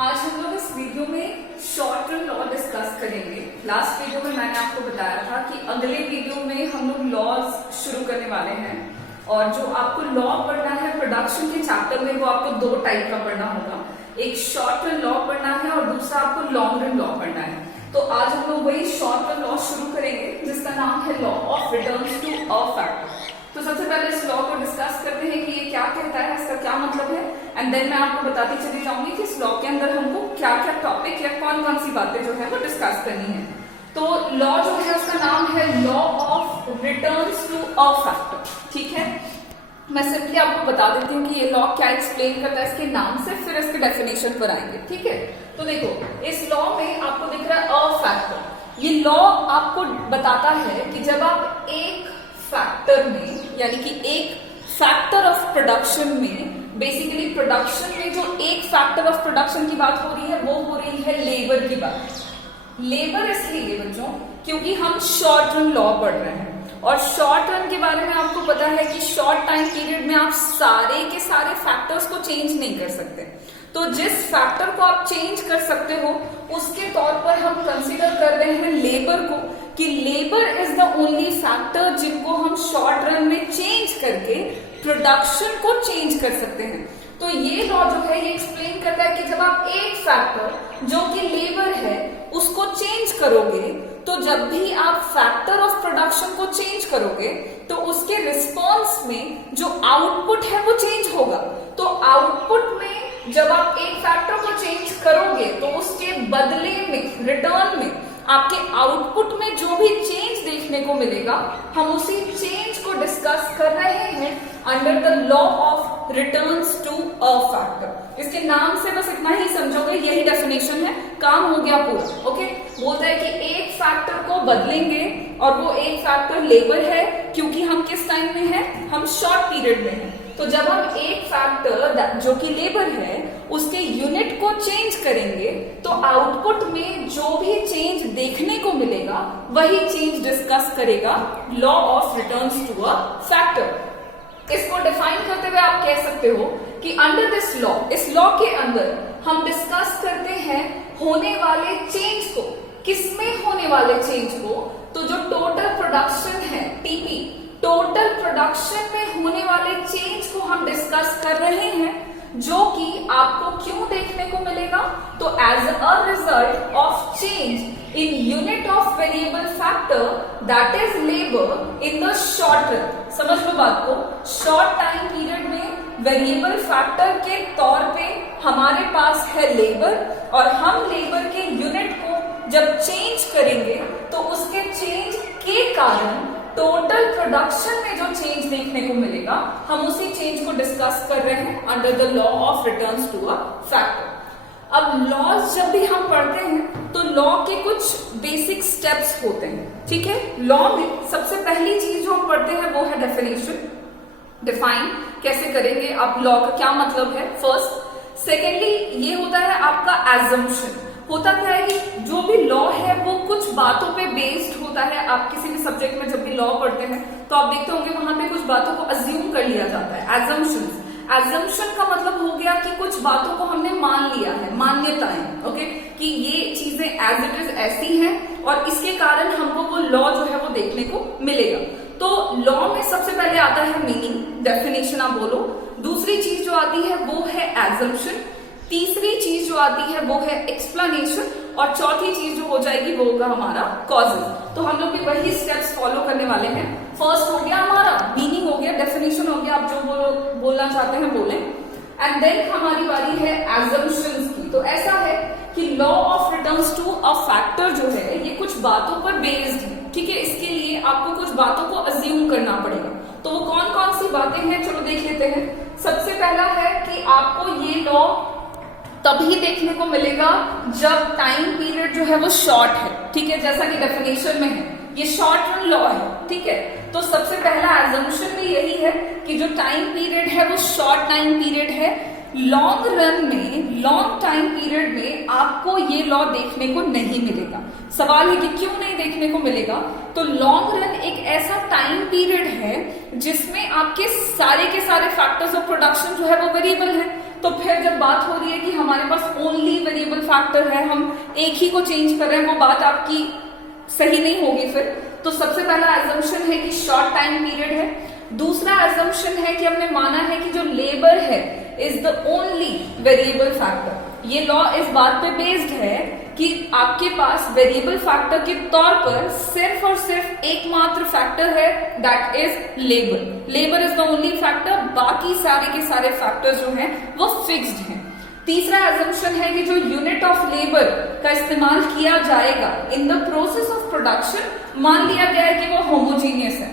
आज हम लोग इस वीडियो में शॉर्ट रन लॉ डिस्कस करेंगे। लास्ट वीडियो में मैंने आपको बताया था कि अगले वीडियो में हम लोग लॉज शुरू करने वाले हैं और जो आपको लॉ पढ़ना है प्रोडक्शन के चैप्टर में वो आपको दो टाइप का पढ़ना होगा। एक शॉर्ट रन लॉ पढ़ना है और दूसरा आपको लॉन्ग रन लॉ पढ़ना है। तो आज हम लोग वही शॉर्ट रन लॉ शुरू करेंगे जिसका नाम है law of returns to a factor. तो सबसे पहले इस लॉ को डिस्कस करते हैं कि ये क्या कहता है, इसका क्या मतलब है, एंड देन मैं आपको बताती चली जाऊंगी कि इस लॉ के अंदर हमको क्या क्या टॉपिक या कौन कौन सी बातें जो है वो डिस्कस करनी है। तो लॉ जो है उसका नाम है law of returns to a factor. ठीक है, मैं सिंपली आपको बता देती हूँ कि ये लॉ क्या एक्सप्लेन करता है इसके नाम से, फिर इसके डेफिनेशन पर आएंगे। ठीक है, तो देखो इस लॉ में आपको दिख रहा है अ फैक्टर। ये लॉ आपको बताता है कि जब आप एक फैक्टर में यानी कि एक फैक्टर ऑफ प्रोडक्शन में, बेसिकली प्रोडक्शन में जो एक फैक्टर ऑफ प्रोडक्शन की बात हो रही है वो हो रही है लेबर की बात। लेबर इसलिए बच्चों क्योंकि हम शॉर्ट रन लॉ पढ़ रहे हैं और शॉर्ट रन के बारे में आपको पता है कि शॉर्ट टाइम पीरियड में आप सारे के सारे फैक्टर्स को चेंज नहीं कर सकते। तो जिस फैक्टर को आप चेंज कर सकते हो उसके तौर पर हम कंसीडर कर रहे हैं लेबर को, कि labour is the only factor जिनको हम शॉर्ट रन में चेंज करके प्रोडक्शन को चेंज कर सकते हैं। तो ये लॉ जो है ये एक्सप्लेन करता है कि जब आप एक फैक्टर जो कि लेबर है उसको चेंज करोगे, तो जब भी आप फैक्टर ऑफ प्रोडक्शन को चेंज करोगे तो उसके रिस्पॉन्स में जो आउटपुट है वो चेंज होगा। तो आउटपुट में जब आप एक फैक्टर को चेंज करोगे तो उसके बदले में, रिटर्न में आपके आउटपुट में जो भी चेंज देखने को मिलेगा हम उसी चेंज को डिस्कस कर रहे हैं under the law of returns to a factor. इसके नाम से बस इतना ही समझोगे, यही डेफिनेशन है, काम हो गया पूरा। ओके, बोलता है कि एक फैक्टर को बदलेंगे और वो एक फैक्टर लेबर है क्योंकि हम किस टाइम में है, हम शॉर्ट पीरियड में है। तो जब हम एक फैक्टर जो कि लेबर है उसके यूनिट को चेंज करेंगे तो आउटपुट में जो भी चेंज देखने को मिलेगा वही चेंज डिस्कस करेगा law of returns to a factor. इसको डिफाइन करते हुए आप कह सकते हो कि अंडर दिस लॉ, इस लॉ के अंदर हम डिस्कस करते हैं होने वाले चेंज को। किसमें होने वाले चेंज को? तो जो टोटल प्रोडक्शन है टीपी, टोटल प्रोडक्शन में होने वाले चेंज को हम डिस्कस कर रहे हैं, जो कि आपको क्यों देखने को मिलेगा? तो as a result of change in unit of variable factor that is labour in the short run. समझ लो बात को, शॉर्ट टाइम पीरियड में वेरिएबल फैक्टर के तौर पे हमारे पास है लेबर और हम लेबर के यूनिट को जब चेंज करेंगे तो उसके चेंज के कारण टोटल प्रोडक्शन में जो चेंज देखने को मिलेगा हम उसी चेंज को डिस्कस कर रहे हैं under the law of returns to a factor. अब लॉज जब भी हम पढ़ते हैं तो लॉ के कुछ बेसिक स्टेप्स होते हैं। ठीक है, लॉ में सबसे पहली चीज जो हम पढ़ते हैं वो है डेफिनेशन। डिफाइन कैसे करेंगे आप, लॉ का क्या मतलब है फर्स्ट। सेकेंडली ये होता है आपका एजम्पशन। होता क्या है कि जो भी लॉ है वो कुछ बातों पे बेस्ड होता है। आप किसी भी सब्जेक्ट में जब भी लॉ पढ़ते हैं तो आप देखते होंगे वहां पे कुछ बातों को अज्यूम कर लिया जाता है, एजम्पशंस। एजम्पशन का मतलब हो गया कि कुछ बातों को हमने मान लिया है, मान्यताएं। ओके, कि ये चीजें एज इट इज ऐसी हैं और इसके कारण हमको वो लॉ जो है वो देखने को मिलेगा। तो लॉ में सबसे पहले आता है मीनिंग, डेफिनेशन आप बोलो। दूसरी चीज जो आती है वो है एजम्पशन। तीसरी चीज जो आती है वो है एक्सप्लेनेशन और चौथी चीज जो हो जाएगी वो होगा हमारा कॉजेज। तो हम लोग भी वही स्टेप्स फॉलो करने वाले हैं। फर्स्ट हो गया हमारा मीनिंग, हो गया डेफिनेशन, हो गया आप जो बोलना चाहते हैं बोलें, एंड देन हमारी बारी है एजम्पशंस की। तो ऐसा है कि law of returns to a factor जो है ये कुछ बातों पर बेस्ड है। ठीक है, इसके लिए आपको कुछ बातों को अज्यूम करना पड़ेगा। तो वो कौन कौन सी बातें हैं चलो देख लेते हैं। सबसे पहला है कि आपको ये लॉ तभी देखने को मिलेगा जब टाइम पीरियड जो है वो शॉर्ट है। ठीक है, जैसा कि डेफिनेशन में है ये शॉर्ट रन लॉ है। ठीक है, तो सबसे पहला एजम्पशन भी यही है कि जो टाइम पीरियड है वो शॉर्ट टाइम पीरियड है। लॉन्ग रन में, लॉन्ग टाइम पीरियड में आपको ये लॉ देखने को नहीं मिलेगा। सवाल है कि क्यों नहीं देखने को मिलेगा? तो लॉन्ग रन एक ऐसा टाइम पीरियड है जिसमें आपके सारे फैक्टर्स ऑफ प्रोडक्शन जो है वो वेरिएबल है। तो फिर जब बात हो रही है कि हमारे पास ओनली फैक्टर है, हम एक ही को चेंज कर रहे हैं, वो बात आपकी सही नहीं होगी फिर। तो सबसे पहला एजम्पशन है कि शॉर्ट टाइम पीरियड है। दूसरा एजम्पशन है कि हमने माना है कि जो लेबर है is the only variable factor. ये लॉ इस बात पे बेस्ड है कि आपके पास वेरिएबल फैक्टर के तौर पर सिर्फ और सिर्फ एकमात्र फैक्टर है, that is labour. Labour is the only factor, बाकी सारे के सारे फैक्टर्स जो हैं वो फिक्स्ड हैं। तीसरा एजम्पशन है कि जो यूनिट ऑफ लेबर का इस्तेमाल किया जाएगा in the process of production, मान लिया गया है कि वो होमोजीनियस है,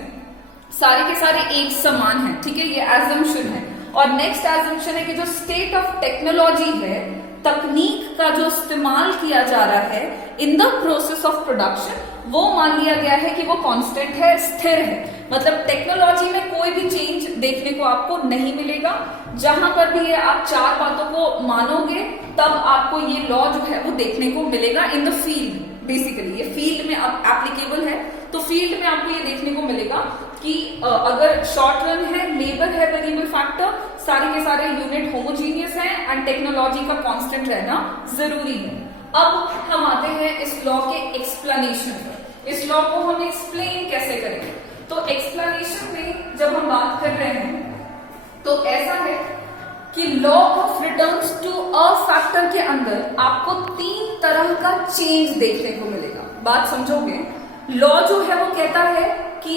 सारे के सारे एक समान है, ठीक है, ये एजम्पशन है। और नेक्स्ट एजम्पशन है कि जो स्टेट ऑफ टेक्नोलॉजी है, तकनीक का जो इस्तेमाल किया जा रहा है in the process of production, वो मान लिया गया है कि वो कांस्टेंट है, स्थिर है। मतलब टेक्नोलॉजी में कोई भी चेंज देखने को आपको नहीं मिलेगा। जहां पर भी आप चार बातों को मानोगे तब आपको ये लॉ जो है वो देखने को मिलेगा इन द फील्ड। बेसिकली ये फील्ड में अब एप्लीकेबल है, तो फील्ड में आपको ये देखने को मिलेगा कि अगर शॉर्ट रन है, लेबर है वेरिएबल फैक्टर, सारे के सारे यूनिट होमोजीनियस हैं एंड टेक्नोलॉजी का कांस्टेंट रहना जरूरी है। अब हम आते हैं इस लॉ के एक्सप्लेनेशन पर। इस लॉ को हम एक्सप्लेन कैसे करेंगे? तो एक्सप्लेनेशन में जब हम बात कर रहे हैं तो ऐसा है कि law of returns to a factor के अंदर आपको तीन तरह का चेंज देखने को मिलेगा। बात समझोगे? लॉ जो है वो कहता है कि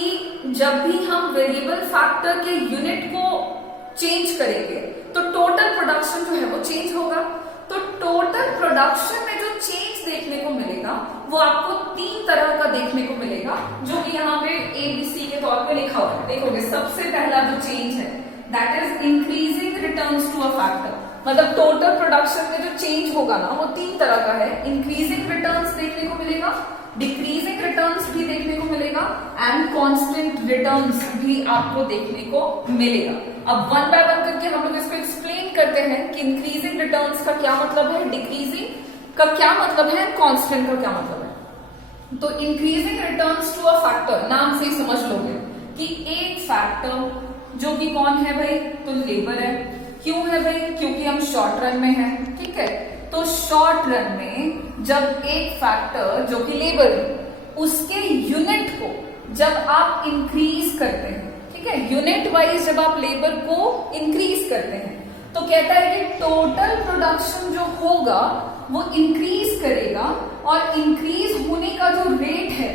जब भी हम वेरिएबल फैक्टर के यूनिट को चेंज करेंगे तो टोटल प्रोडक्शन जो है वो चेंज होगा। तो टोटल प्रोडक्शन में जो चेंज देखने को मिलेगा वो आपको तीन तरह का देखने को मिलेगा, जो कि यहाँ पे ABC के तौर पे लिखा हुआ है। देखोगे सबसे पहला जो चेंज है that is increasing returns to a factor. मतलब टोटल प्रोडक्शन में जो चेंज होगा ना वो तीन तरह का है। इंक्रीजिंग रिटर्न्स देखने को मिलेगा, डिक्रीजिंग रिटर्न्स भी देखने को मिलेगा एंड कांस्टेंट रिटर्न्स भी आपको देखने को मिलेगा। अब वन बाय वन करके हम लोग इसको एक्सप्लेन करते हैं कि इंक्रीजिंग रिटर्न्स का क्या मतलब है, डिक्रीजिंग का क्या मतलब है, कांस्टेंट का क्या मतलब है। तो increasing returns to a factor, नाम से ही समझ लोगे कि एक फैक्टर जो कि कौन है भाई, तो लेबर है। क्यों है भाई? क्योंकि हम शॉर्ट रन में हैं, ठीक है। तो शॉर्ट रन में जब एक फैक्टर जो कि लेबर है उसके यूनिट को जब आप इंक्रीज करते हैं, ठीक है, यूनिट वाइज जब आप लेबर को इंक्रीज करते हैं तो कहता है कि टोटल प्रोडक्शन जो होगा वो इंक्रीज करेगा और इंक्रीज होने का जो रेट है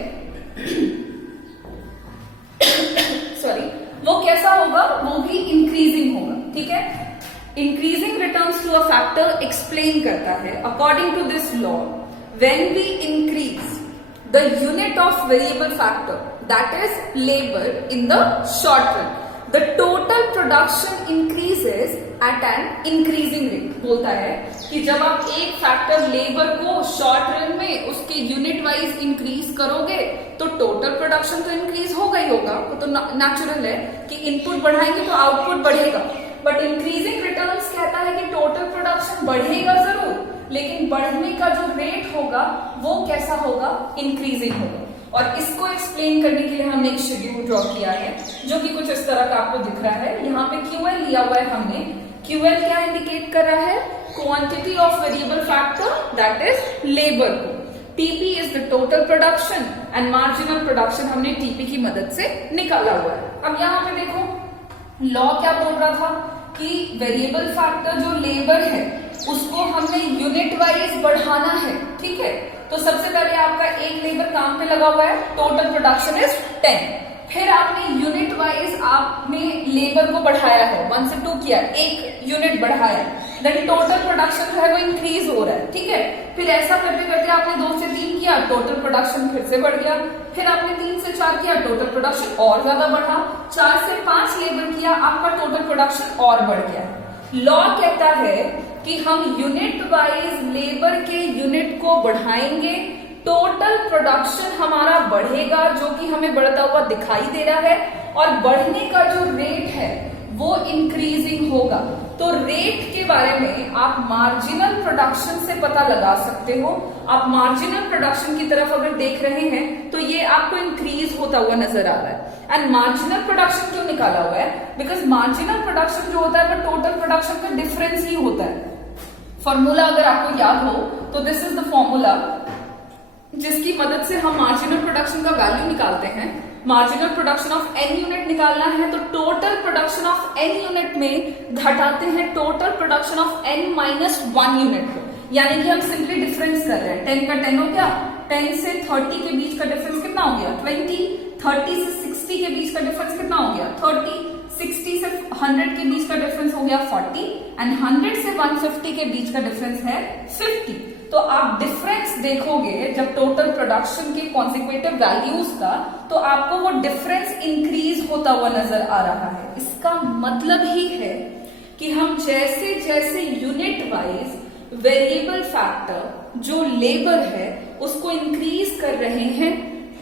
सॉरी, वो कैसा होगा, वो भी इंक्रीजिंग होगा, ठीक है। Increasing returns to a factor explain करता है according to this law, when we increase the unit of variable factor that is labour in the short run, the total production increases at an increasing rate. बोलता है कि जब आप एक factor labour को short run में उसके unit wise increase करोगे तो टोटल प्रोडक्शन तो इंक्रीज होगा ही होगा, वो तो नेचुरल है कि इनपुट बढ़ाएंगे तो आउटपुट बढ़ेगा। बट इंक्रीजिंग रिटर्न्स कहता है कि टोटल प्रोडक्शन बढ़ेगा जरूर, लेकिन बढ़ने का जो रेट होगा वो कैसा होगा, इंक्रीजिंग होगा। और इसको एक्सप्लेन करने के लिए हमने एक शेड्यूल ड्रॉ किया है जो कि कुछ इस तरह का आपको दिख रहा है। यहाँ पे QL लिया हुआ है हमने। QL क्या इंडिकेट कर रहा है, quantity of variable factor that is labour को। TP is the total production and marginal production हमने TP की मदद से निकाला हुआ है। अब यहाँ पे देखो लॉ क्या बोल रहा था कि वेरिएबल फैक्टर जो लेबर है उसको हमने यूनिट वाइज बढ़ाना है, ठीक है। तो सबसे पहले आपका एक लेबर काम पे लगा हुआ है, टोटल प्रोडक्शन इज 10। फिर आपने यूनिट वाइज आपने लेबर को बढ़ाया है, 1 से 2 किया, एक यूनिट बढ़ाया, देन टोटल प्रोडक्शन जो है वो इंक्रीज हो रहा है, ठीक है। फिर ऐसा करते करते आपने 2 से 3 किया, टोटल प्रोडक्शन फिर से बढ़ गया। फिर आपने 3 से 4 किया, टोटल प्रोडक्शन और ज्यादा बढ़ा। 4 से 5 लेबर किया, आपका टोटल प्रोडक्शन और बढ़ गया। लॉ कहता है कि हम यूनिट वाइज लेबर के यूनिट को बढ़ाएंगे, टोटल प्रोडक्शन हमारा बढ़ेगा जो कि हमें बढ़ता हुआ दिखाई दे रहा है, और बढ़ने का जो रेट है वो इंक्रीजिंग होगा। तो रेट के बारे में आप मार्जिनल प्रोडक्शन से पता लगा सकते हो। आप मार्जिनल प्रोडक्शन की तरफ अगर देख रहे हैं तो ये आपको इंक्रीज होता हुआ नजर आ रहा है। एंड मार्जिनल प्रोडक्शन क्यों निकाला हुआ है, बिकॉज मार्जिनल प्रोडक्शन जो होता है वो टोटल प्रोडक्शन का डिफरेंस ही होता है। फॉर्मूला अगर आपको याद हो तो दिस इज द फॉर्मूला जिसकी मदद से हम मार्जिनल प्रोडक्शन का वैल्यू निकालते हैं। Marginal production of N unit निकालना है तो total production of N unit में घटाते हैं total production of N minus 1 unit को, यानी कि हम सिंपली डिफरेंस कर रहे हैं। 10 का 10 हो गया, 10 से 30 के बीच का डिफरेंस कितना हो गया 20, 30 से 60 के बीच का डिफरेंस कितना हो गया 30, 60 से 100 के बीच का डिफरेंस हो गया 40 एंड 100 से 150 के बीच का डिफरेंस है 50। तो आप डिफरेंस देखोगे जब टोटल प्रोडक्शन के कॉन्सिक्वेटिव वैल्यूज का, तो आपको वो डिफरेंस इंक्रीज होता हुआ नजर आ रहा है। इसका मतलब ही है कि हम जैसे जैसे यूनिट वाइज वेरिएबल फैक्टर जो लेबर है उसको इंक्रीज कर रहे हैं,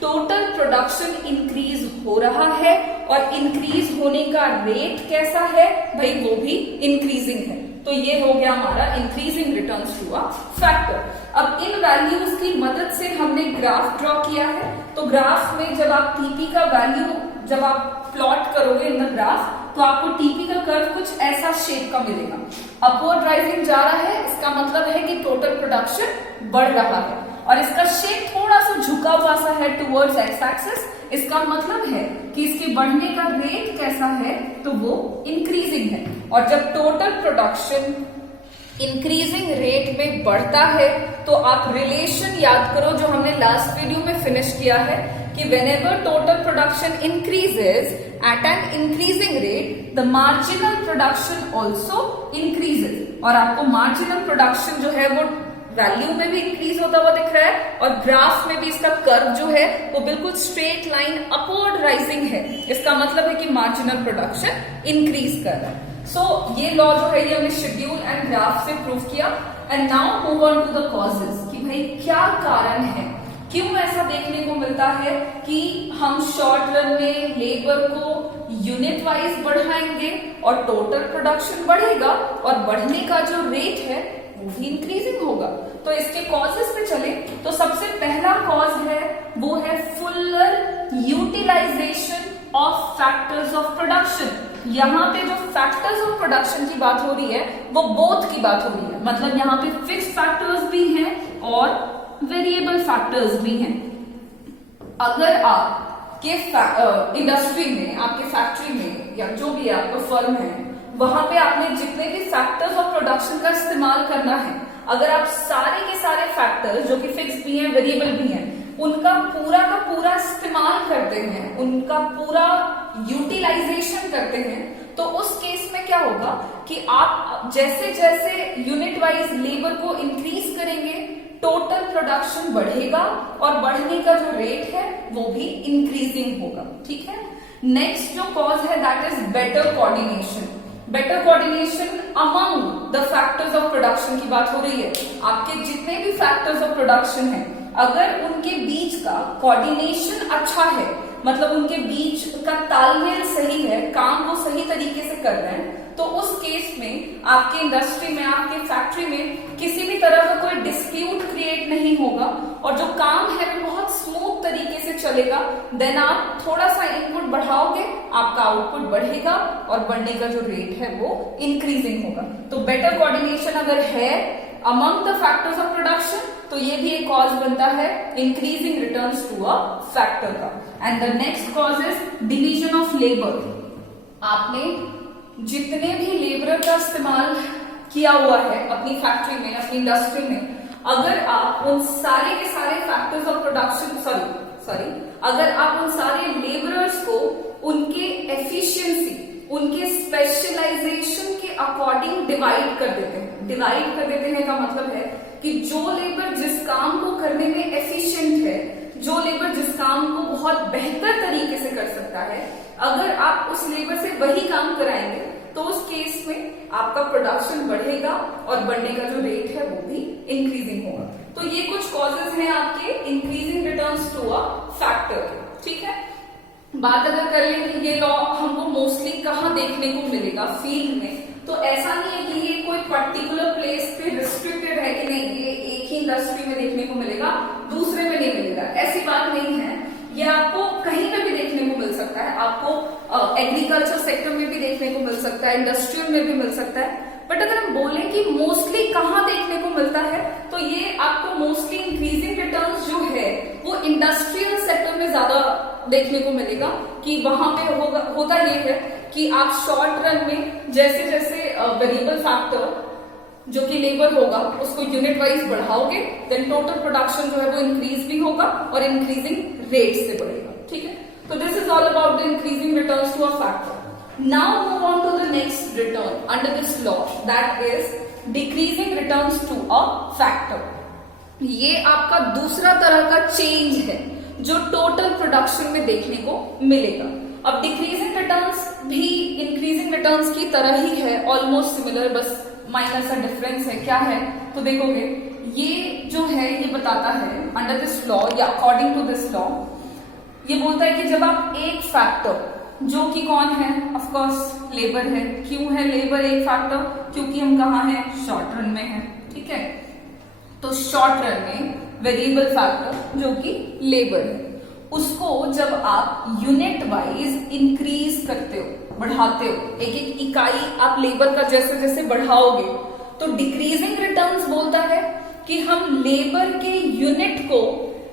टोटल प्रोडक्शन इंक्रीज हो रहा है और इंक्रीज होने का रेट कैसा है भाई, वो भी इंक्रीजिंग है। तो ये हो गया हमारा increasing returns to a factor. अब इन वैल्यूज की मदद से हमने ग्राफ ड्रॉ किया है। तो ग्राफ में जब आप टीपी का वैल्यू जब आप प्लॉट करोगे इन द ग्राफ तो आपको टीपी का कर्व कुछ ऐसा शेप का मिलेगा। अपवर्ड राइजिंग जा रहा है, इसका मतलब है कि टोटल प्रोडक्शन बढ़ रहा है और इसका शेप थोड़ा सा झुका हुआ सा है टुवर्ड्स एक्स एक्सिस। इसका मतलब है कि इसके बढ़ने का रेट कैसा है, तो वो इंक्रीजिंग है। और जब टोटल प्रोडक्शन इंक्रीजिंग रेट में बढ़ता है तो आप रिलेशन याद करो जो हमने लास्ट वीडियो में फिनिश किया है कि whenever total production increases at an increasing rate, the marginal production also increases। और आपको marginal production जो है वो वैल्यू में भी इंक्रीज होता हुआ दिख रहा है और ग्राफ में भी इसका कर्व जो है वो बिल्कुल स्ट्रेट लाइन अपवर्ड राइजिंग है। इसका मतलब है कि मार्जिनल प्रोडक्शन इंक्रीज कर रहा है। सो ये लॉ जो है ये हमने शेड्यूल एंड ग्राफ से प्रूव किया। And now move on to the causes कि भाई क्या कारण है, क्यों ऐसा देखने को मिलता है कि हम शॉर्ट रन में लेबर को यूनिट वाइज बढ़ाएंगे और टोटल प्रोडक्शन बढ़ेगा और बढ़ने का जो रेट है वो भी इंक्रीजिंग होगा। तो इसके कॉजेस पे चले तो सबसे पहला कॉज है वो है fuller utilization of factors of production. यहाँ पे जो फैक्टर्स ऑफ प्रोडक्शन की बात हो रही है वो बोथ की बात हो रही है, मतलब यहाँ पे फिक्स्ड फैक्टर्स भी हैं और वेरिएबल फैक्टर्स भी हैं। अगर आपके इंडस्ट्री में, आपके फैक्ट्री में या जो भी आपका फर्म है वहां पे आपने जितने भी फैक्टर्स ऑफ प्रोडक्शन का इस्तेमाल करना है, अगर आप सारे के सारे फैक्टर्स जो कि फिक्स भी हैं वेरिएबल भी हैं उनका पूरा का पूरा इस्तेमाल करते हैं, उनका पूरा यूटिलाइजेशन करते हैं, तो उस केस में क्या होगा कि आप जैसे जैसे यूनिट वाइज लेबर को इंक्रीज करेंगे टोटल प्रोडक्शन बढ़ेगा और बढ़ने का जो रेट है वो भी इंक्रीजिंग होगा। ठीक है, नेक्स्ट जो कॉज है that is better coordination. Better coordination among the factors of production की बात हो रही है। आपके जितने भी फैक्टर्स ऑफ प्रोडक्शन हैं अगर उनके बीच का कोऑर्डिनेशन अच्छा है, मतलब उनके बीच का तालमेल सही है, काम वो सही तरीके से कर रहे हैं, तो उस केस में आपके इंडस्ट्री में, आपके फैक्ट्री में किसी भी तरह का कोई डिस्प्यूट क्रिएट नहीं होगा और जो काम है वो बहुत स्मूथ तरीके से चलेगा। देन आप थोड़ा सा इनपुट बढ़ाओगे, आपका आउटपुट बढ़ेगा और बढ़ने का जो रेट है वो इंक्रीजिंग होगा। तो बेटर कोऑर्डिनेशन अगर है among the factors of production तो ये भी एक कॉज बनता है increasing returns to a factor का। And the next cause is division of labour. आपने जितने भी लेबर का इस्तेमाल किया हुआ है अपनी फैक्ट्री में, अपनी इंडस्ट्री में, अगर आप उन सारे के सारे फैक्टर्स ऑफ प्रोडक्शन अगर आप उन सारे लेबरर्स को उनके एफिशिएंसी, उनके स्पेशलाइजेशन के अकॉर्डिंग डिवाइड कर देते हैं। डिवाइड कर देते हैं का मतलब है कि जो लेबर जिस काम को करने में एफिशिएंट है, जो लेबर जिस काम को बहुत बेहतर तरीके से कर सकता है, अगर आप उस लेबर से वही काम कराएंगे तो उस केस में आपका प्रोडक्शन बढ़ेगा और बढ़ने का जो रेट है वो भी इंक्रीजिंग होगा। तो ये कुछ कॉजेज हैं आपके increasing returns to a factor. ठीक है, बात अगर कर लें कि ये लॉ हमको मोस्टली कहाँ देखने को मिलेगा फील्ड में, तो ऐसा नहीं है कि ये कोई पर्टिकुलर प्लेस पे रिस्ट्रिक्टेड है कि नहीं ये एक ही इंडस्ट्री में देखने को मिलेगा दूसरे में नहीं मिलेगा, ऐसी बात नहीं है। ये आपको कहीं पे भी देखने को मिल सकता है, आपको एग्रीकल्चर सेक्टर में भी देखने को मिल सकता है, इंडस्ट्रियल में भी मिल सकता है, बट अगर हम बोलें कि मोस्टली कहाँ देखने को मिलता है, तो ये आपको मोस्टली इंक्रीजिंग रिटर्न्स जो है वो इंडस्ट्रियल सेक्टर में ज्यादा देखने को मिलेगा, कि वहां पे होता ये है कि आप शॉर्ट रन में जैसे जैसे वेरिएबल फैक्टर जो कि लेबर होगा उसको यूनिट वाइज बढ़ाओगे, देन टोटल प्रोडक्शन जो है वो इंक्रीज भी होगा और इंक्रीजिंग रेट से बढ़ेगा। ठीक है, तो this is all about the increasing returns to a factor. Now move on to the next return under this law, that is decreasing returns to a factor. ये आपका दूसरा तरह का चेंज है जो टोटल प्रोडक्शन में देखने को मिलेगा। अब डिक्रीजिंग रिटर्न्स भी इंक्रीजिंग रिटर्न्स की तरह ही है, ऑलमोस्ट सिमिलर, बस माइनर सा डिफरेंस है। क्या है तो देखोगे, ये जो है ये बताता है अंडर दिस लॉ या अकॉर्डिंग टू दिस लॉ, ये बोलता है कि जब आप एक फैक्टर जो कि कौन है, ऑफ कोर्स लेबर है। क्यों है लेबर एक फैक्टर? क्योंकि हम कहाँ हैं, शॉर्ट रन में हैं। ठीक है, तो शॉर्ट रन में वेरिएबल फैक्टर जो कि लेबर है, उसको जब आप यूनिट वाइज इंक्रीज करते हो, बढ़ाते हो, एक एक इकाई आप लेबर का जैसे जैसे बढ़ाओगे, तो डिक्रीजिंग रिटर्न्स बोलता है कि हम लेबर के यूनिट को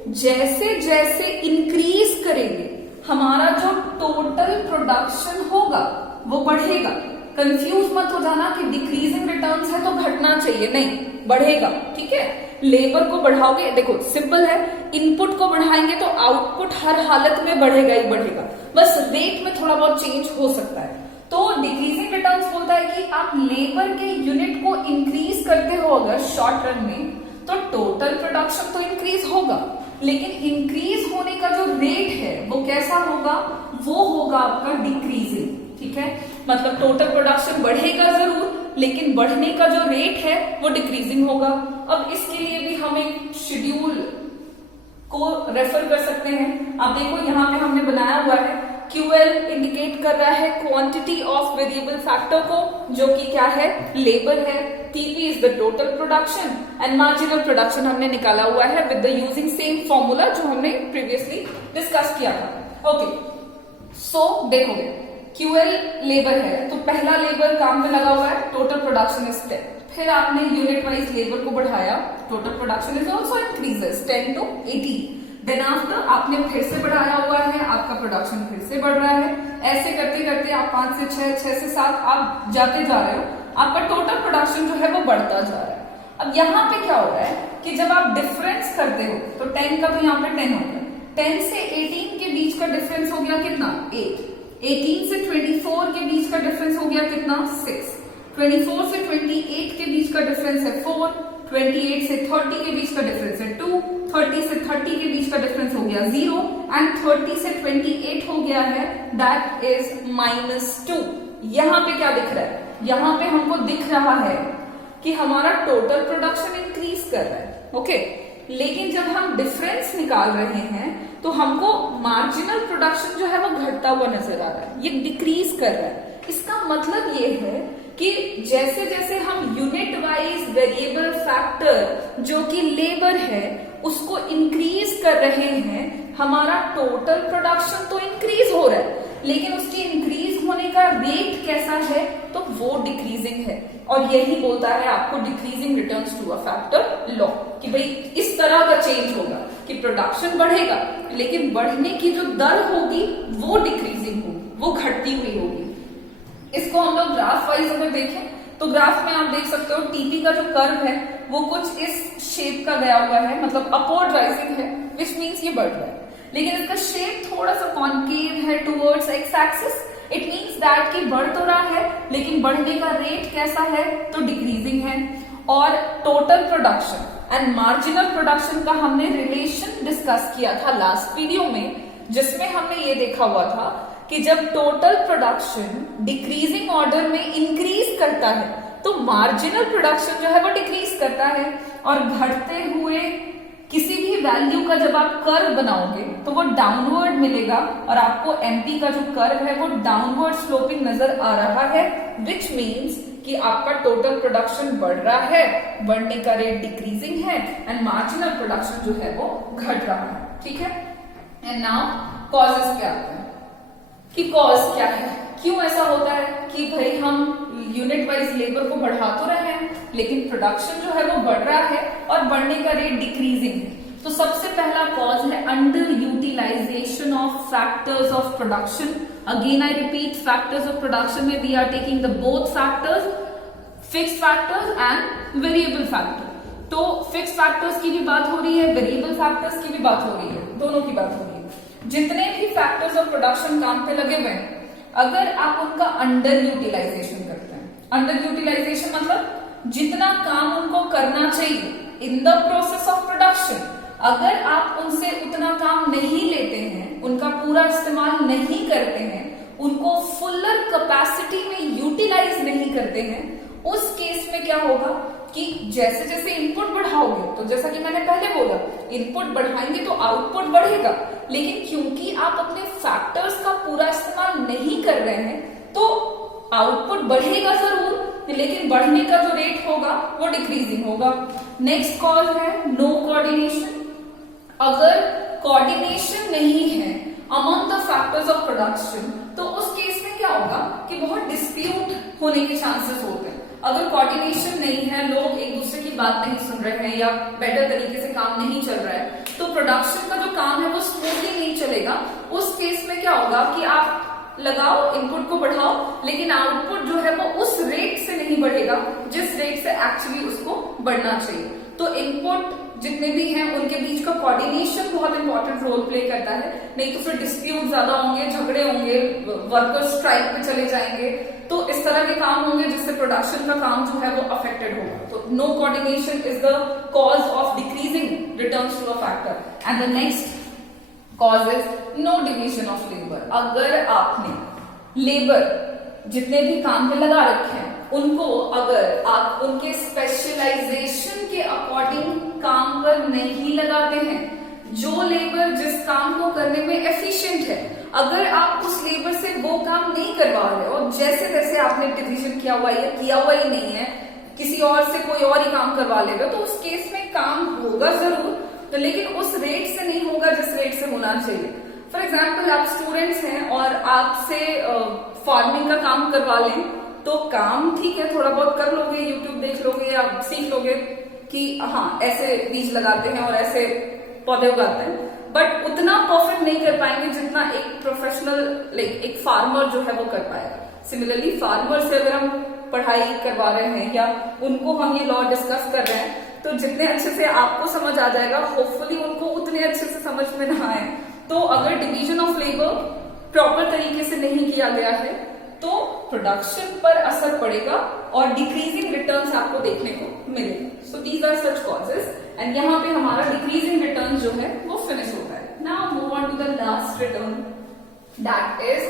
जैसे जैसे इंक्रीज करेंगे, हमारा जो टोटल प्रोडक्शन होगा वो बढ़ेगा। कंफ्यूज मत हो जाना कि डिक्रीजिंग रिटर्न्स है तो घटना चाहिए, नहीं, बढ़ेगा। ठीक है, लेबर को बढ़ाओगे, देखो सिंपल है, इनपुट को बढ़ाएंगे तो आउटपुट हर हालत में बढ़ेगा ही बढ़ेगा, बस रेट में थोड़ा बहुत चेंज हो सकता है। तो डिक्रीजिंग रिटर्न्स बोलता है कि आप लेबर के यूनिट को इंक्रीज करते हो अगर शॉर्ट रन में, तो टोटल प्रोडक्शन तो इंक्रीज होगा, लेकिन इंक्रीज होने का जो रेट है वो कैसा होगा, वो होगा आपका डिक्रीजिंग। ठीक है, मतलब टोटल प्रोडक्शन बढ़ेगा जरूर, लेकिन बढ़ने का जो रेट है वो डिक्रीजिंग होगा। अब इसके लिए भी हम एक शेड्यूल को रेफर कर सकते हैं। आप देखो यहाँ पे हमने बनाया हुआ है, QL इंडिकेट कर रहा है क्वांटिटी ऑफ वेरिएबल फैक्टर को, जो कि क्या है, लेबर है। TP is the total production and marginal production हमने निकाला हुआ है with the using same formula जो हमने प्रीवियसली डिस्कस किया था। ओके, सो देखोगे QL लेबर है, तो पहला लेबर काम में लगा हुआ है, टोटल प्रोडक्शन इज 10। फिर आपने यूनिट वाइज लेबर को बढ़ाया, total production is also increases 10 to 80। Then after आपने फिर से बढ़ाया हुआ है, आपका प्रोडक्शन फिर से बढ़ रहा है। ऐसे करते करते आप 5 से 6, 6 से 7 आप जाते जा रहे हो, आपका टोटल प्रोडक्शन जो है वो बढ़ता जा रहा है। अब यहाँ पे क्या हो रहा है कि जब आप डिफरेंस करते हो, तो 10 का तो यहाँ पे 10 हो गया, 10 से 18 के बीच का डिफरेंस हो गया कितना, 8। 18 से 24 के बीच का डिफरेंस हो गया कितना, 6। 24 से 28 के बीच का डिफरेंस है 4। 28 से 30 के बीच का डिफरेंस है 2। 30 से 30 के बीच का डिफरेंस हो गया 0 एंड 30 से 28 हो गया है दैट इज -2। यहाँ पे क्या दिख रहा है, यहाँ पे हमको दिख रहा है कि हमारा टोटल प्रोडक्शन इंक्रीज कर रहा है। ओके, लेकिन जब हम डिफरेंस निकाल रहे हैं तो हमको मार्जिनल प्रोडक्शन जो है वो घटता हुआ नजर आ रहा है, ये डिक्रीज कर रहा है। इसका मतलब ये है कि जैसे जैसे हम यूनिट वाइज वेरिएबल फैक्टर जो कि लेबर है उसको इंक्रीज कर रहे हैं, हमारा टोटल प्रोडक्शन तो इंक्रीज हो रहा है, लेकिन उसकी इंक्रीज होने का रेट कैसा है, तो वो डिक्रीजिंग है। और यही बोलता है आपको decreasing returns to a factor law, कि भाई इस तरह का चेंज होगा कि प्रोडक्शन बढ़ेगा, लेकिन बढ़ने की जो दर होगी वो डिक्रीजिंग होगी, वो घटती हुई होगी। इसको हम लोग ग्राफ वाइज अगर देखें तो ग्राफ में आप देख सकते हो टीपी का जो कर्व है वो कुछ इस शेप का गया हुआ है, मतलब अपवर्ड राइजिंग है, विच मीन्स ये बढ़ रहा है, लेकिन इसका शेप थोड़ा सा कॉन्केव है towards x axis. It means that कि बढ़ तो रहा है, लेकिन बढ़ने का रेट कैसा है, तो डिक्रीजिंग है। और total production and marginal production का हमने रिलेशन डिस्कस किया था लास्ट वीडियो में, जिसमें हमने ये देखा हुआ था कि जब टोटल प्रोडक्शन डिक्रीजिंग ऑर्डर में इंक्रीज करता है तो मार्जिनल प्रोडक्शन जो है वो डिक्रीज करता है, और घटते हुए किसी भी वैल्यू का जब आप कर्व बनाओगे तो वो डाउनवर्ड मिलेगा, और आपको एमपी का जो कर्व है वो डाउनवर्ड स्लोपिंग नजर आ रहा है, विच मीन्स कि आपका टोटल प्रोडक्शन बढ़ रहा है, बढ़ने का रेट डिक्रीजिंग है, एंड मार्जिनल प्रोडक्शन जो है वो घट रहा है। ठीक है, एंड नाउ कॉजेस क्या आते हैं, कि कॉज क्या है, क्यों ऐसा होता है कि भाई हम यूनिट वाइज लेबर को बढ़ा तो रहे हैं, लेकिन प्रोडक्शन जो है वो बढ़ रहा है और बढ़ने का रेट डिक्रीजिंग है। तो सबसे पहला कॉज है under utilisation of factors of production. Again I repeat, factors of production में we are taking the both factors, fixed factors and variable factor. तो फिक्स्ड फैक्टर्स की भी बात हो रही है, वेरिएबल फैक्टर्स की भी बात हो रही है, दोनों की बात हो रही है। जितने भी फैक्टर्स ऑफ प्रोडक्शन काम पे लगे हुए हैं, अगर आप उनका अंडर यूटिलाइजेशन करते हैं, अंडर यूटिलाइजेशन मतलब जितना काम उनको करना चाहिए in the process of production, अगर आप उनसे उतना काम नहीं लेते हैं, उनका पूरा इस्तेमाल नहीं करते हैं, उनको फुलर कैपेसिटी में यूटिलाइज नहीं करते हैं, उस केस में क्या होगा कि जैसे जैसे इनपुट बढ़ाओगे, तो जैसा कि मैंने पहले बोला, इनपुट बढ़ाएंगे तो आउटपुट बढ़ेगा, लेकिन क्योंकि आप अपने फैक्टर्स का पूरा इस्तेमाल नहीं कर रहे हैं, तो आउटपुट बढ़ेगा जरूर, लेकिन बढ़ने का जो रेट होगा वो डिक्रीजिंग होगा। नेक्स्ट कॉज है नो कोऑर्डिनेशन। अगर कोऑर्डिनेशन नहीं है among the factors of production, तो उस केस में क्या होगा कि बहुत डिस्प्यूट होने के चांसेस होते हैं। अगर कोऑर्डिनेशन नहीं है, लोग एक दूसरे की बात नहीं सुन रहे हैं या बेटर तरीके से काम नहीं चल रहा है, तो प्रोडक्शन का जो काम है वो स्मूथली नहीं चलेगा। उस केस में क्या होगा कि आप लगाओ, इनपुट को बढ़ाओ, लेकिन आउटपुट जो है वो उस रेट से नहीं बढ़ेगा जिस रेट से एक्चुअली उसको बढ़ना चाहिए। तो इनपुट जितने भी हैं उनके बीच का कोऑर्डिनेशन बहुत इंपॉर्टेंट रोल प्ले करता है, नहीं तो फिर डिस्प्यूट ज्यादा होंगे, झगड़े होंगे, वर्कर्स स्ट्राइक पे चले जाएंगे, तो इस तरह के काम होंगे जिससे प्रोडक्शन का काम जो है वो अफेक्टेड होगा। तो no coordination is the cause of decreasing returns to a factor. And the next cause is no division of labour. अगर आपने लेबर जितने भी काम पे लगा रखे हैं उनको अगर आप उनके स्पेशलाइजेशन के अकॉर्डिंग काम पर नहीं लगाते हैं, जो लेबर जिस काम को करने में एफिशिएंट है, अगर आप उस लेबर से वो काम नहीं करवा रहे और जैसे तैसे आपने डिवीजन किया हुआ है, किया हुआ ही नहीं है, किसी और से कोई और ही काम करवा लेगा, तो उस केस में काम होगा जरूर, तो लेकिन उस रेट से नहीं होगा जिस रेट से होना चाहिए। फॉर एग्जाम्पल, आप स्टूडेंट्स हैं और आपसे फार्मिंग का काम करवा लें, तो काम ठीक है, थोड़ा बहुत कर लोगे, यूट्यूब देख लोगे या सीख लोगे कि हाँ ऐसे बीज लगाते हैं और ऐसे पौधे उगाते हैं, बट उतना परफेक्ट नहीं कर पाएंगे जितना एक प्रोफेशनल लाइक एक फार्मर जो है वो कर पाएगा। सिमिलरली फार्मर से अगर हम पढ़ाई करवा रहे हैं या उनको हम ये लॉ डिस्कस कर रहे हैं, तो जितने अच्छे से आपको समझ आ जाएगा, होपफुली उनको उतने अच्छे से समझ में ना आए। तो अगर डिवीजन ऑफ लेबर प्रॉपर तरीके से नहीं किया गया है तो प्रोडक्शन पर असर पड़ेगा और डिक्रीजिंग रिटर्न्स आपको देखने को मिलेंगे। So these are such causes, and यहाँ पे हमारा डिक्रीजिंग रिटर्न जो है वो फिनिश होता है। Now move on to the last return, that is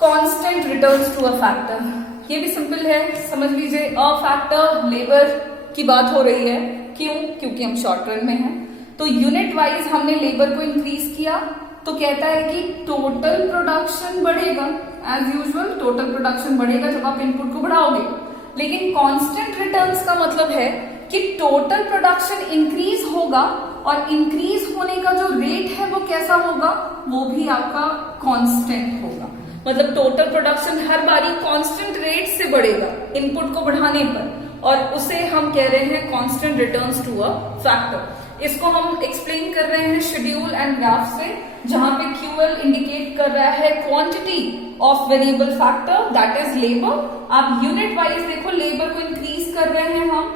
constant returns to a factor. ये भी सिंपल है, समझ लीजिए, अ फैक्टर लेबर की बात हो रही है। क्यों? क्योंकि हम शॉर्ट रन में हैं, तो यूनिट वाइज हमने लेबर को इंक्रीज किया, तो कहता है कि टोटल प्रोडक्शन बढ़ेगा। एज यूजुअल टोटल प्रोडक्शन बढ़ेगा जब आप इनपुट को बढ़ाओगे, लेकिन कांस्टेंट रिटर्न्स का मतलब है कि टोटल प्रोडक्शन इंक्रीज होगा और इंक्रीज होने का जो रेट है वो कैसा होगा, वो भी आपका कांस्टेंट होगा। मतलब टोटल प्रोडक्शन हर बारी कांस्टेंट रेट से बढ़ेगा इनपुट को बढ़ाने पर, और उसे हम कह रहे हैं constant returns to a factor. इसको हम एक्सप्लेन कर रहे हैं शेड्यूल एंड ग्राफ से, जहां पे QL इंडिकेट कर रहा है quantity of variable factor, that is labour. आप यूनिट वाइज देखो, लेबर को इंक्रीज कर रहे हैं हम,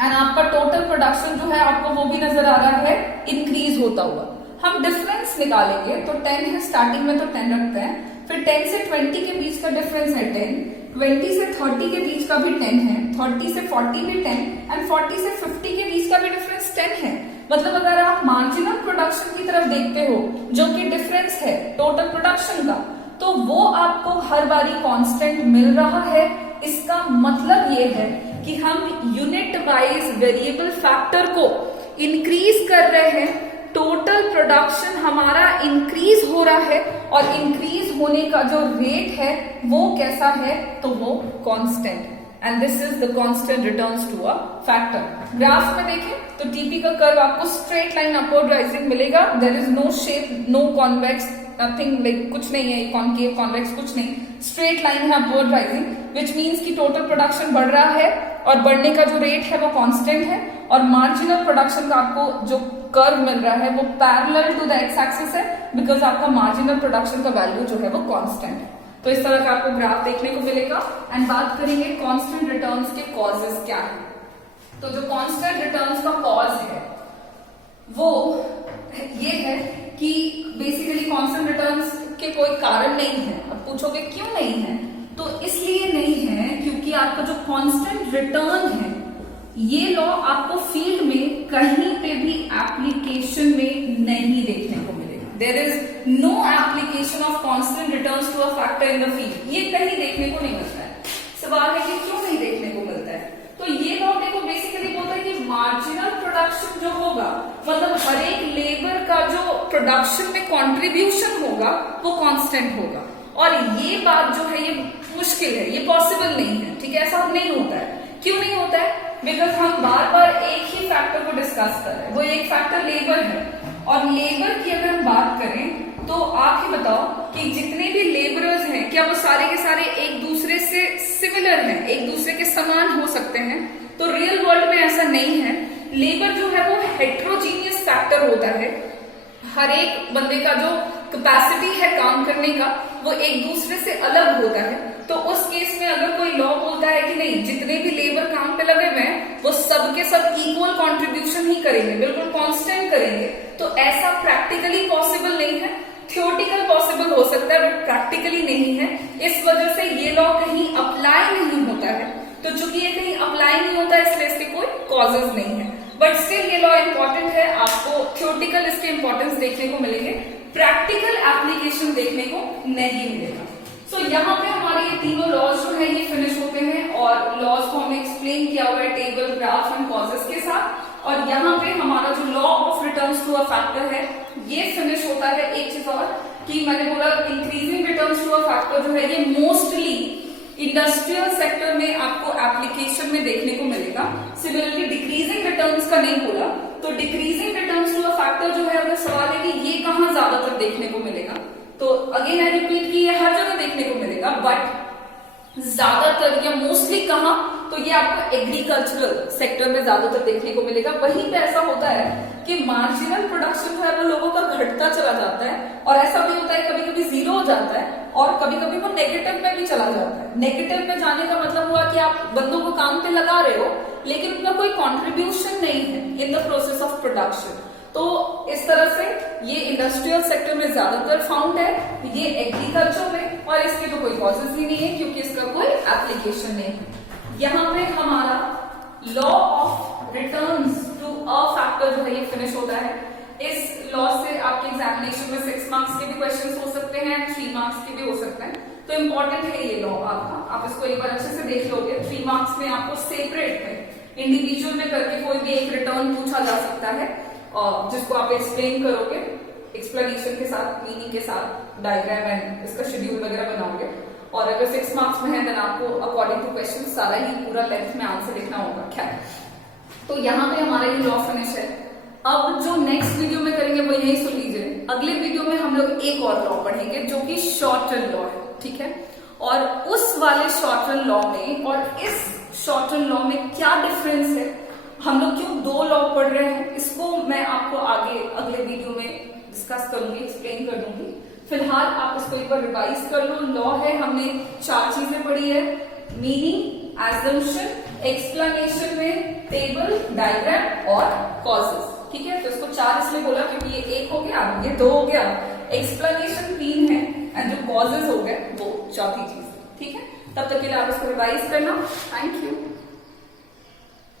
एंड आपका टोटल प्रोडक्शन जो है आपको वो भी नजर आ रहा है इंक्रीज होता हुआ। हम डिफरेंस निकालेंगे तो 10 है, स्टार्टिंग में तो 10 रखते हैं, फिर 10 से 20 के बीच का डिफरेंस है 10, 20 से 30 के बीच का भी 10 है, 30 से 40 भी 10, एंड 40 से 50 के बीच का भी डिफरेंस 10 है। मतलब अगर आप मार्जिनल प्रोडक्शन की तरफ देखते हो, जो कि डिफरेंस है टोटल प्रोडक्शन का, तो वो आपको हर बारी कांस्टेंट मिल रहा है। इसका मतलब ये है कि हम यूनिट वाइज वेरिएबल फैक्टर को इंक्रीज कर रहे हैं, टोटल प्रोडक्शन हमारा इंक्रीज हो रहा है, और इंक्रीज होने का जो रेट है वो कैसा है, तो वो constant, and this is the constant returns to a factor. Graph में देखें तो टीपी का कर्व आपको स्ट्रेट लाइन अपवर्ड राइजिंग मिलेगा, there is no shape, no convex, nothing, like कुछ नहीं है, कॉनकेव कॉन्वेक्स कुछ नहीं, स्ट्रेट लाइन है अपवर्ड राइजिंग, विच मीन्स कि टोटल प्रोडक्शन बढ़ रहा है और बढ़ने का जो रेट है वो कांस्टेंट है, और मार्जिनल प्रोडक्शन का आपको जो कर्व मिल रहा है वो parallel to the x axis है, बिकॉज आपका मार्जिनल प्रोडक्शन का वैल्यू जो है वो कांस्टेंट है। तो इस तरह का आपको ग्राफ देखने को मिलेगा। एंड बात करेंगे कांस्टेंट रिटर्न्स के कॉजेस क्या है। तो जो कांस्टेंट रिटर्न्स का कॉज है वो ये है कि बेसिकली कांस्टेंट रिटर्न्स के कोई कारण नहीं है। अब पूछोगे क्यों नहीं है, तो इसलिए नहीं है क्योंकि आपका जो कांस्टेंट रिटर्न है ये लॉ आपको फील्ड में कहीं पे भी एप्लीकेशन में नहीं देखने को मिलेगा। There is no application of constant returns to a factor in the field, ये कहीं देखने को नहीं मिलता है। सवाल है कि क्यों नहीं देखने को मिलता है, तो ये लॉ देखो बेसिकली बोलता है कि मार्जिनल प्रोडक्शन जो होगा, मतलब हर एक लेबर का जो प्रोडक्शन में कंट्रीब्यूशन होगा वो कांस्टेंट होगा, और ये बात जो है ये मुश्किल है, ये पॉसिबल नहीं है। ठीक है, ऐसा नहीं होता है। क्यों नहीं होता है? बिकॉज हम बार बार एक ही फैक्टर को डिस्कस कर रहे हैं, वो एक फैक्टर लेबर है, और लेबर की अगर हम बात करें तो आप ही बताओ कि जितने भी लेबरर्स हैं क्या वो सारे के सारे एक दूसरे से सिमिलर हैं, एक दूसरे के समान हो सकते हैं? तो रियल वर्ल्ड में ऐसा नहीं है। लेबर जो है वो हेट्रोजीनियस फैक्टर होता है, हर एक बंदे का जो कैपेसिटी है काम करने का वो एक दूसरे से अलग होता है। तो उस केस में अगर कोई लॉ बोलता है कि नहीं, जितने भी लेबर काम पे लगे हुए हैं वो सब के सब इक्वल कंट्रीब्यूशन ही करेंगे, बिल्कुल कांस्टेंट करेंगे, तो ऐसा प्रैक्टिकली पॉसिबल नहीं है। थियोरेटिकल पॉसिबल हो सकता है बट प्रैक्टिकली नहीं है। इस वजह से ये लॉ कहीं अप्लाई नहीं होता है। तो चूंकि ये कहीं अप्लाई नहीं होता है इसलिए इसके कोई कॉजेज नहीं है, बट स्टिल ये लॉ इंपॉर्टेंट है। आपको थियोरेटिकल इसके इंपॉर्टेंस देखने को मिलेंगे, प्रैक्टिकल एप्लीकेशन देखने को नहीं मिलेगा। सो यहाँ पे हमारे ये तीनों लॉज जो है ये फिनिश होते हैं, और लॉज को हमने एक्सप्लेन किया हुआ है टेबल, ग्राफ एंड कॉजेस के साथ। और यहाँ पे हमारा जो law of returns to a factor है ये फिनिश होता है। एक चीज और कि मैंने बोला increasing returns to a factor जो है ये मोस्टली इंडस्ट्रियल सेक्टर में आपको एप्लीकेशन में देखने को मिलेगा। सिमिलरली डिक्रीजिंग रिटर्न्स का नहीं बोला, तो decreasing returns to a factor जो है, अगर सवाल है कि ये कहाँ ज्यादातर देखने को मिलेगा, तो अगेन आई रिपीट कि ये हर जगह देखने को मिलेगा, बट ज्यादातर या मोस्टली कहाँ, तो ये आपको एग्रीकल्चरल सेक्टर में ज्यादातर देखने को मिलेगा। वहीं पे ऐसा होता है कि मार्जिनल प्रोडक्शन जो है वो लोगों का घटता चला जाता है, और ऐसा भी होता है कभी कभी जीरो हो जाता है और कभी कभी वो नेगेटिव में भी चला जाता है। नेगेटिव में जाने का मतलब हुआ कि आप बंदों को काम पे लगा रहे हो लेकिन उनका कोई कॉन्ट्रीब्यूशन नहीं है in the process of production. तो इस तरह से ये इंडस्ट्रियल सेक्टर में ज्यादातर फाउंड है, ये एग्रीकल्चर में, और इसके तो कोई कॉजेज ही नहीं है क्योंकि इसका कोई एप्लीकेशन नहीं है। यहाँ पे हमारा law of returns to a factor जो है ये फिनिश होता है। इस लॉ से आपके एग्जामिनेशन में 6 मार्क्स के भी क्वेश्चंस हो सकते हैं, 3 मार्क्स के भी हो सकते हैं। तो इम्पोर्टेंट है ये लॉ आपका, आप इसको एक बार अच्छे से देख लोगे। 3 मार्क्स में आपको सेपरेट है, इंडिविजुअल में करके कोई भी एक रिटर्न पूछा जा सकता है, और जिसको आप एक्सप्लेन करोगे, एक्सप्लेनेशन के साथ, मीनिंग के साथ, डायग्राम एंड इसका शेड्यूल वगैरह बनाओगे। और अगर 6 मार्क्स में है देन आपको अकॉर्डिंग टू क्वेश्चन सारा ही पूरा लेंथ में आंसर लिखना होगा। क्या तो यहाँ पे हमारा ये लॉ फिनिश है। अब जो नेक्स्ट वीडियो में करेंगे वो यही सुन लीजिए। अगले वीडियो में हम लोग एक और लॉ पढ़ेंगे जो कि शॉर्ट रन लॉ है, ठीक है। और उस वाले शॉर्ट रन लॉ में और इस शॉर्ट रन लॉ में क्या डिफरेंस है, हम लोग क्यों 2 लॉ पढ़ रहे हैं, इसको मैं आपको आगे अगले वीडियो में डिस्कस करूंगी, एक्सप्लेन कर दूंगी। फिलहाल आप इसको एक बार रिवाइज कर लो। लॉ है, हमने 4 चीजें पढ़ी है, मीनिंग, एजम्पशन, एक्सप्लेनेशन में टेबल, डायग्राम और कॉजेस, ठीक है। तो इसको 4 इसलिए बोला क्योंकि ये 1 हो गया, ये 2 हो गया, एक्सप्लेनेशन 3 है, एंड जो कॉजेस हो गए वो 4थी चीज, ठीक है। तब तक के लिए आप इसको रिवाइज करना। Thank you.